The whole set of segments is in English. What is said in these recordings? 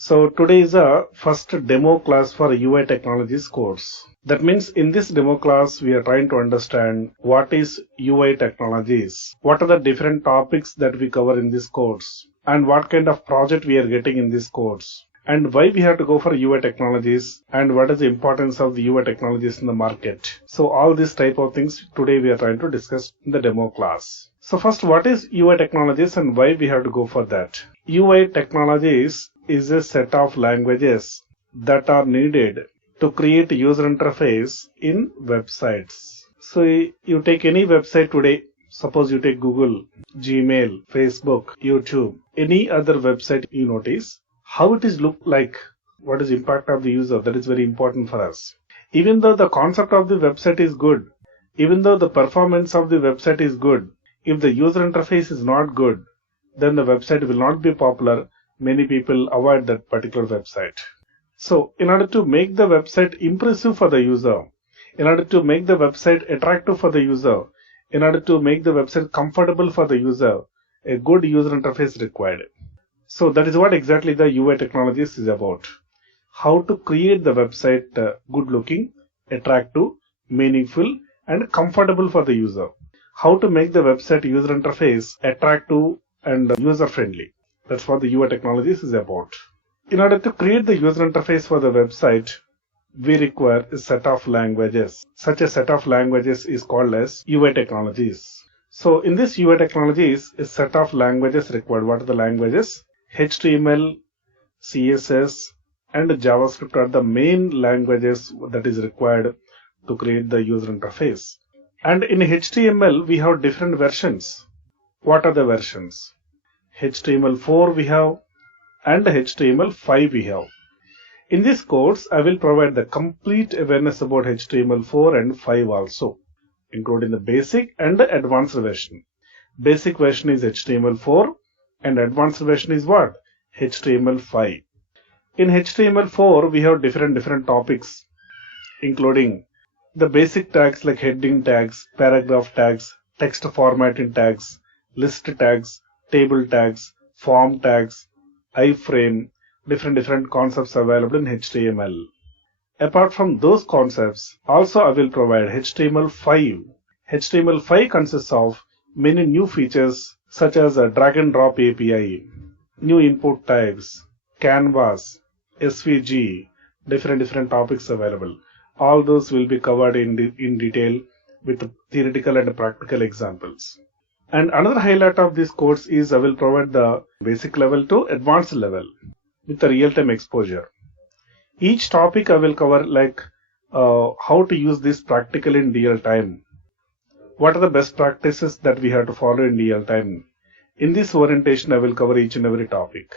So today is a first demo class for UI Technologies course. That means in this demo class, we are trying to understand what is UI Technologies, what are the different topics that we cover in this course, and what kind of project we are getting in this course, and why we have to go for UI Technologies, and what is the importance of the UI Technologies in the market. So all these type of things today we are trying to discuss in the demo class. So first, what is UI Technologies and why we have to go for that? UI Technologies is a set of languages that are needed to create user interface in websites. So you take any website today, suppose you take Google, Gmail, Facebook, YouTube, any other website, you notice how it is look like, what is impact of the user. That is very important for us. Even though the concept of the website is good, even though the performance of the website is good, if the user interface is not good, then the website will not be popular. Many people avoid that particular website. So in order to make the website impressive for the user, in order to make the website attractive for the user, in order to make the website comfortable for the user, a good user interface is required. So that is what exactly the UI Technologies is about. How to create the website good looking, attractive, meaningful, and comfortable for the user. How to make the website user interface attractive and user friendly. That's what the UI Technologies is about. In order to create the user interface for the website, we require a set of languages. Such a set of languages is called as UI Technologies. So in this UI Technologies, a set of languages required. What are the languages? HTML, CSS, and JavaScript are the main languages that is required to create the user interface. And in HTML, we have different versions. What are the versions? HTML4 we have and HTML5 we have. In this course, I will provide the complete awareness about HTML4 and 5 also, including the basic and the advanced version. Basic version is HTML4 and advanced version is what? HTML5. In HTML4, we have different topics, including the basic tags like heading tags, paragraph tags, text formatting tags, list tags, table tags, form tags, iframe, different concepts available in HTML. Apart from those concepts, also I will provide HTML5. HTML5 consists of many new features such as a drag and drop API, new input types, canvas, SVG, different topics available. All those will be covered in detail with theoretical and practical examples. And another highlight of this course is I will provide the basic level to advanced level with the real-time exposure. Each topic I will cover like how to use this practically in real time. What are the best practices that we have to follow in real time? In this orientation, I will cover each and every topic.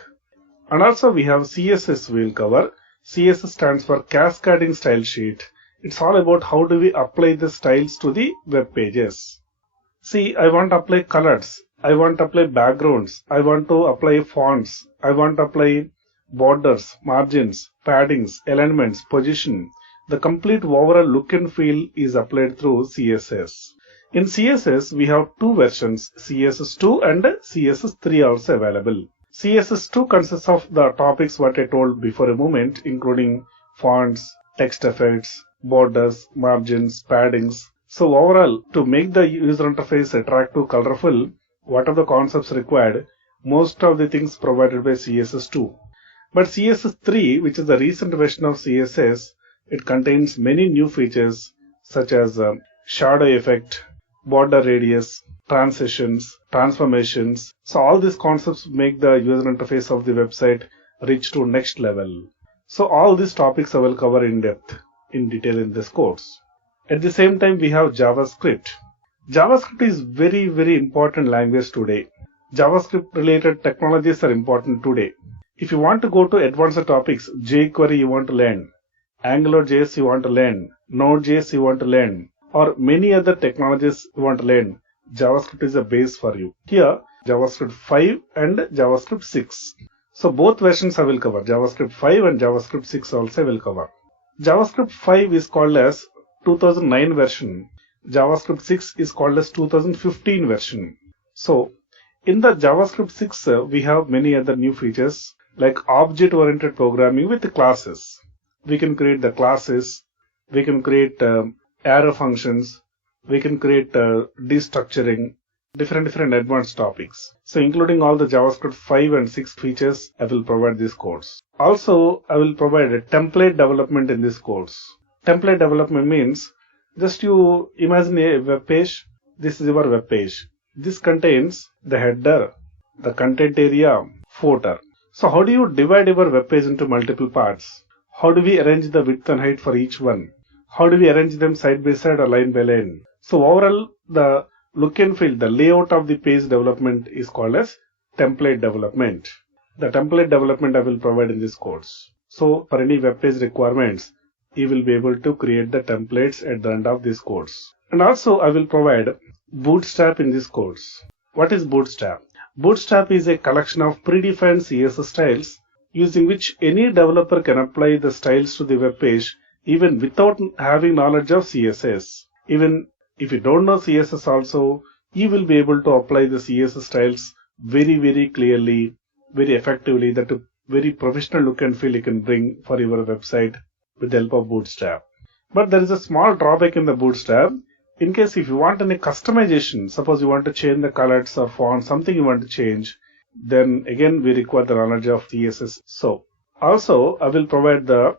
And also we have CSS we will cover. CSS stands for Cascading Style Sheet. It's all about how do we apply the styles to the web pages. See, I want to apply colors, I want to apply backgrounds, I want to apply fonts, I want to apply borders, margins, paddings, alignments, position. The complete overall look and feel is applied through CSS. In CSS, we have two versions, CSS2 and CSS3 also available. CSS2 consists of the topics what I told before a moment, including fonts, text effects, borders, margins, paddings. So overall, to make the user interface attractive, colorful, what are the concepts required? Most of the things provided by CSS2. But CSS3, which is the recent version of CSS, it contains many new features such as shadow effect, border radius, transitions, transformations. So all these concepts make the user interface of the website reach to next level. So all these topics I will cover in depth, in detail in this course. At the same time, we have JavaScript. JavaScript is very important language today. JavaScript related technologies are important today. If you want to go to advanced topics, jQuery you want to learn, AngularJS you want to learn, Node.js you want to learn, or many other technologies you want to learn, JavaScript is a base for you. Here, JavaScript 5 and JavaScript 6. So both versions I will cover, JavaScript 5 and JavaScript 6 also I will cover. JavaScript 5 is called as 2009 version. JavaScript 6 is called as 2015 version. So in the JavaScript 6, we have many other new features like object-oriented programming with classes. We can create the classes, we can create arrow functions, we can create destructuring, different advanced topics. So including all the JavaScript 5 and 6 features, I will provide these codes. Also, I will provide a template development in this course. Template development means just you imagine a web page. This is your web page. This contains the header, the content area, footer. So how do you divide your web page into multiple parts? How do we arrange the width and height for each one? How do we arrange them side by side or line by line? So overall, the look and feel, the layout of the page development is called as template development. The template development I will provide in this course. So for any web page requirements, you will be able to create the templates at the end of this course. And also I will provide Bootstrap in this course. What is Bootstrap? Bootstrap is a collection of predefined CSS styles using which any developer can apply the styles to the web page even without having knowledge of CSS. Even if you don't know CSS also, you will be able to apply the CSS styles very clearly, very effectively, that a very professional look and feel you can bring for your website with the help of Bootstrap. But there is a small drawback in the Bootstrap. In case if you want any customization, suppose you want to change the colors or font, something you want to change, then again we require the knowledge of CSS. So also I will provide the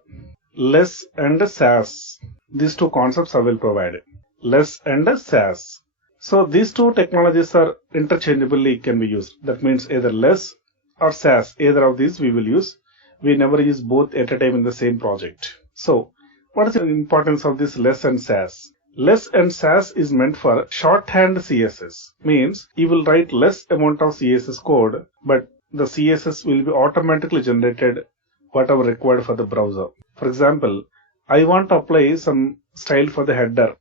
less and Sass. These two concepts I will provide. Less and Sass. So these two technologies are interchangeably can be used. That means either less or Sass. Either of these we will use. We never use both at a time in the same project. So what is the importance of this less and Sass? Less and Sass is meant for shorthand CSS. Means you will write less amount of CSS code, but the CSS will be automatically generated whatever required for the browser. For example, I want to apply some style for the header.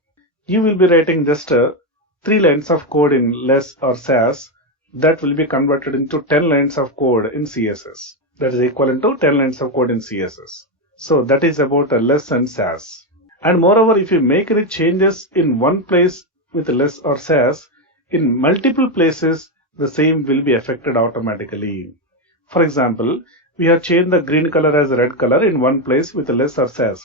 You will be writing just 3 lines of code in less or Sass. That will be converted into 10 lines of code in CSS. That is equivalent to 10 lines of code in CSS. So that is about less and Sass. And moreover, if you make any changes in one place with less or Sass, in multiple places the same will be affected automatically. For example, we have changed the green color as red color in one place with less or Sass.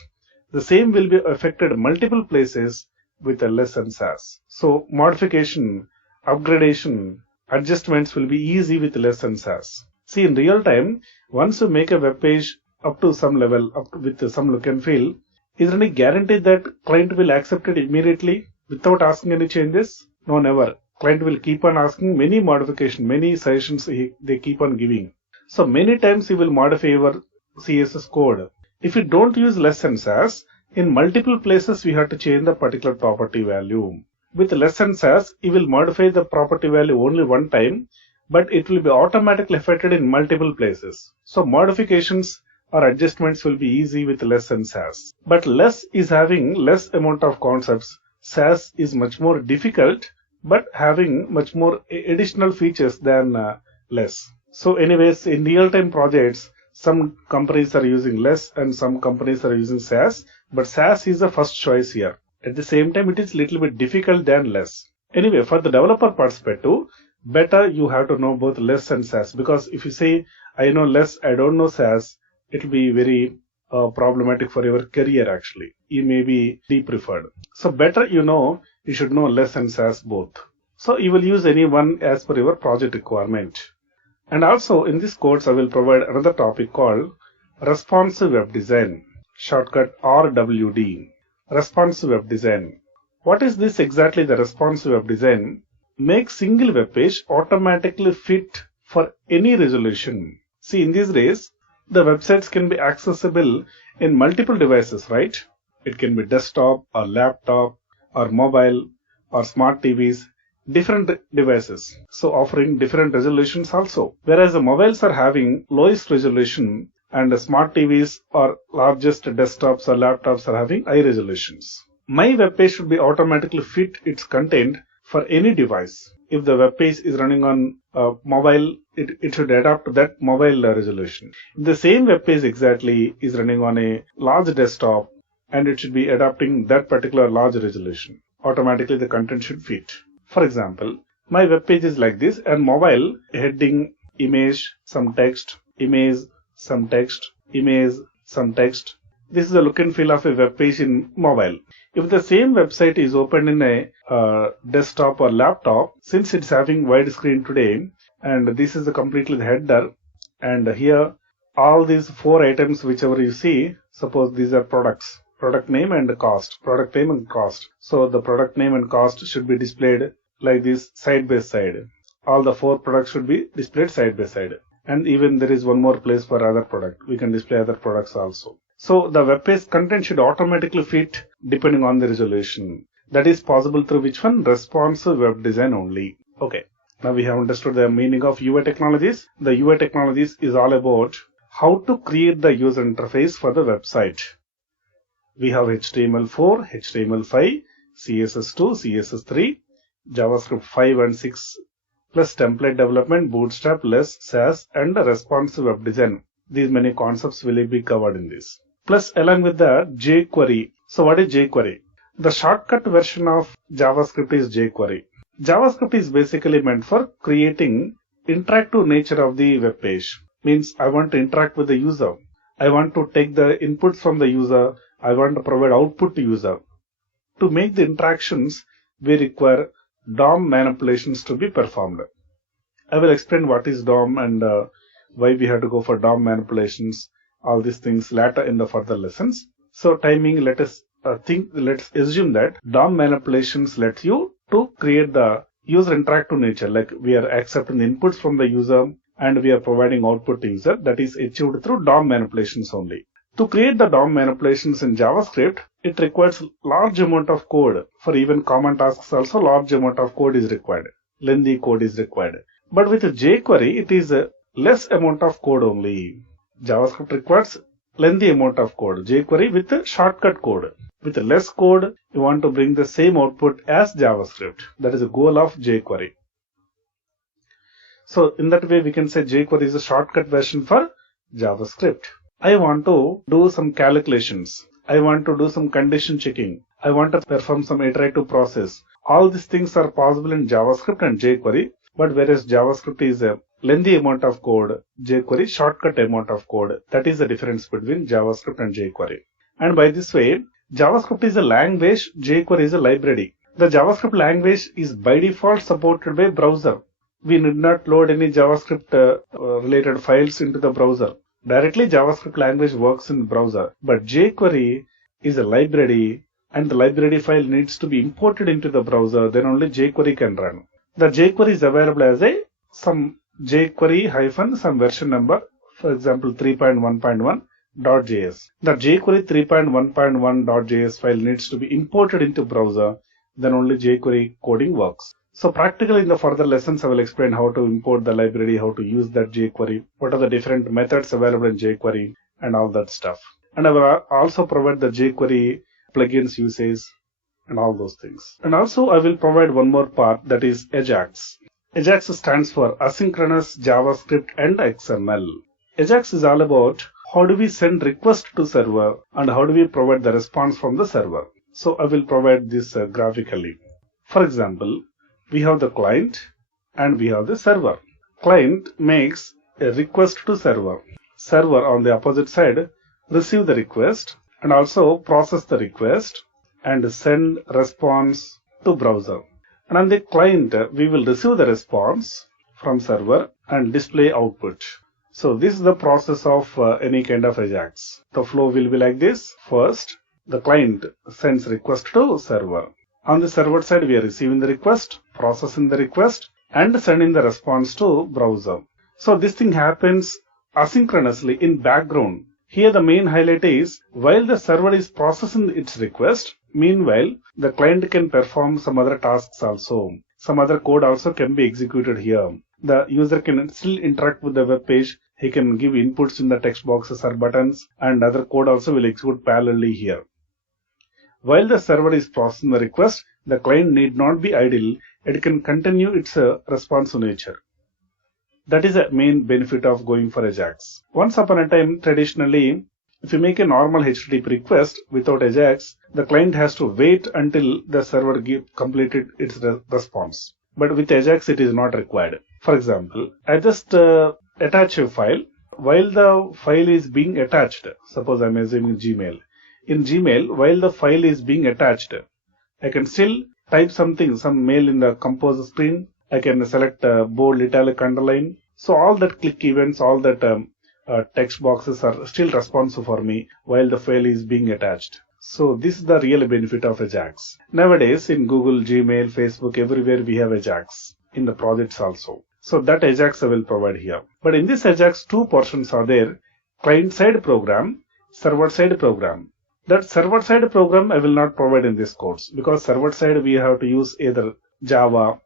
The same will be affected multiple places with a less and Sass. So modification, upgradation, adjustments will be easy with less and Sass. See, in real time, once you make a web page up to some level, with some look and feel, is there any guarantee that client will accept it immediately without asking any changes? No, never. Client will keep on asking many modifications, many suggestions they keep on giving. So many times he will modify your CSS code. If you don't use less and Sass, in multiple places we have to change the particular property value. With less and Sass, you will modify the property value only one time, but it will be automatically affected in multiple places. So modifications or adjustments will be easy with less and Sass. But less is having less amount of concepts. Sass is much more difficult, but having much more additional features than less. So anyways, in real-time projects, some companies are using less and some companies are using Sass, but Sass is the first choice here. At the same time, it is little bit difficult than less. Anyway, for the developer perspective, better you have to know both less and Sass, because if you say, I know less, I don't know Sass, it will be very problematic for your career actually. You may be de-preferred. So better you should know less and Sass both. So you will use any one as per your project requirement. And also in this course I will provide another topic called Responsive Web Design, shortcut RWD. Responsive Web Design. What is this exactly? The Responsive Web Design makes single web page automatically fit for any resolution. See, in these days, the websites can be accessible in multiple devices, right? It can be desktop or laptop or mobile or smart TVs, different devices. So offering different resolutions also. Whereas the mobiles are having lowest resolution and the smart TVs or largest desktops or laptops are having high resolutions. My web page should be automatically fit its content for any device. If the web page is running on mobile, it should adapt to that mobile resolution. If the same web page exactly is running on a large desktop, and it should be adapting that particular large resolution. Automatically the content should fit. For example, my web page is like this, and mobile heading, image, some text, image, some text, image, some text. This is the look and feel of a web page in mobile. If the same website is opened in a desktop or laptop, since it's having wide screen today, and this is completely the header, and here all these four items whichever you see, suppose these are products, product name and cost, product name and cost. So the product name and cost should be displayed like this side by side. All the four products should be displayed side by side. And even there is one more place for other product. We can display other products also. So the web page content should automatically fit depending on the resolution. That is possible through which one? Responsive web design only. Okay. Now we have understood the meaning of UI technologies. The UI technologies is all about how to create the user interface for the website. We have HTML4, HTML5, CSS2, CSS3, JavaScript 5 and 6, plus template development, Bootstrap, less SAS, and responsive web design. These many concepts will be covered in this. Plus along with that, jQuery. So what is jQuery? The shortcut version of JavaScript is jQuery. JavaScript is basically meant for creating interactive nature of the web page. Means I want to interact with the user. I want to take the inputs from the user. I want to provide output to user. To make the interactions, we require DOM manipulations to be performed. I will explain what is DOM and why we have to go for DOM manipulations, all these things later in the further lessons. So timing, let's assume that DOM manipulations let you to create the user interactive nature, like we are accepting the inputs from the user and we are providing output to user. That is achieved through DOM manipulations only. To create the DOM manipulations in JavaScript, it requires large amount of code. For even common tasks also large amount of code is required. Lengthy code is required. But with jQuery, it is a less amount of code only. JavaScript requires lengthy amount of code. jQuery with a shortcut code. With less code, you want to bring the same output as JavaScript. That is the goal of jQuery. So in that way, we can say jQuery is a shortcut version for JavaScript. I want to do some calculations. I want to do some condition checking. I want to perform some iterative process. All these things are possible in JavaScript and jQuery. But whereas JavaScript is a lengthy amount of code, jQuery shortcut amount of code. That is the difference between JavaScript and jQuery. And by this way, JavaScript is a language, jQuery is a library. The JavaScript language is by default supported by browser. We need not load any JavaScript related files into the browser. Directly JavaScript language works in browser. But jQuery is a library and the library file needs to be imported into the browser. Then only jQuery can run. The jQuery is available as some jQuery hyphen some version number, for example 3.1.1.js. The jQuery 3.1.1.js file needs to be imported into browser, then only jQuery coding works. So practically in the further lessons I will explain how to import the library, how to use that jQuery, what are the different methods available in jQuery and all that stuff. And I will also provide the jQuery plugins usage and all those things. And also I will provide one more part, that is AJAX. AJAX stands for Asynchronous JavaScript and XML. AJAX is all about how do we send request to server and how do we provide the response from the server. So I will provide this graphically. For example, we have the client and we have the server. Client makes a request to server. Server on the opposite side receive the request and also process the request and send response to browser. And on the client, we will receive the response from server and display output. So this is the process of any kind of AJAX. The flow will be like this. First, the client sends request to server. On the server side, we are receiving the request, processing the request, and sending the response to browser. So this thing happens asynchronously in background. Here the main highlight is, while the server is processing its request, meanwhile, the client can perform some other tasks also. Some other code also can be executed here. The user can still interact with the web page. He can give inputs in the text boxes or buttons, and other code also will execute parallelly here. While the server is processing the request, the client need not be idle. It can continue its responsive nature. That is the main benefit of going for AJAX. Once upon a time, traditionally, if you make a normal HTTP request without AJAX, the client has to wait until the server completed its response. But with AJAX, it is not required. For example, I just attach a file while the file is being attached, suppose I'm assuming Gmail. In Gmail, while the file is being attached, I can still type something, some mail in the compose screen. I can select bold, italic, underline. So all that click events, all that text boxes are still responsive for me while the file is being attached. So this is the real benefit of Ajax. Nowadays in Google, Gmail, Facebook, everywhere we have Ajax in the projects also. So that Ajax I will provide here. But in this Ajax, two portions are there: client-side program, server-side program. That server-side program I will not provide in this course because server-side we have to use either Java,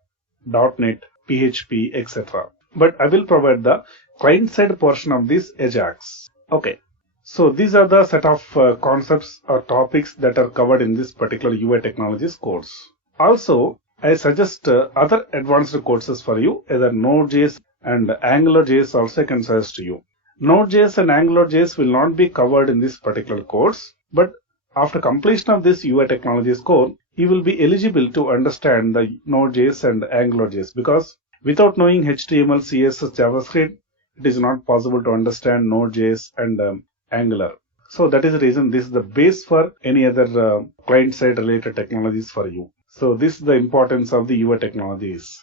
.NET, PHP, etc. But I will provide the client-side portion of this Ajax. Okay. So these are the set of concepts or topics that are covered in this particular UI Technologies course. Also, I suggest other advanced courses for you, either Node.js and AngularJS also I can suggest to you. Node.js and AngularJS will not be covered in this particular course, but after completion of this UI Technologies course, you will be eligible to understand the Node.js and AngularJS because without knowing HTML, CSS, JavaScript, it is not possible to understand Node.js and Angular. So that is the reason this is the base for any other client-side related technologies for you. So this is the importance of the UI Technologies.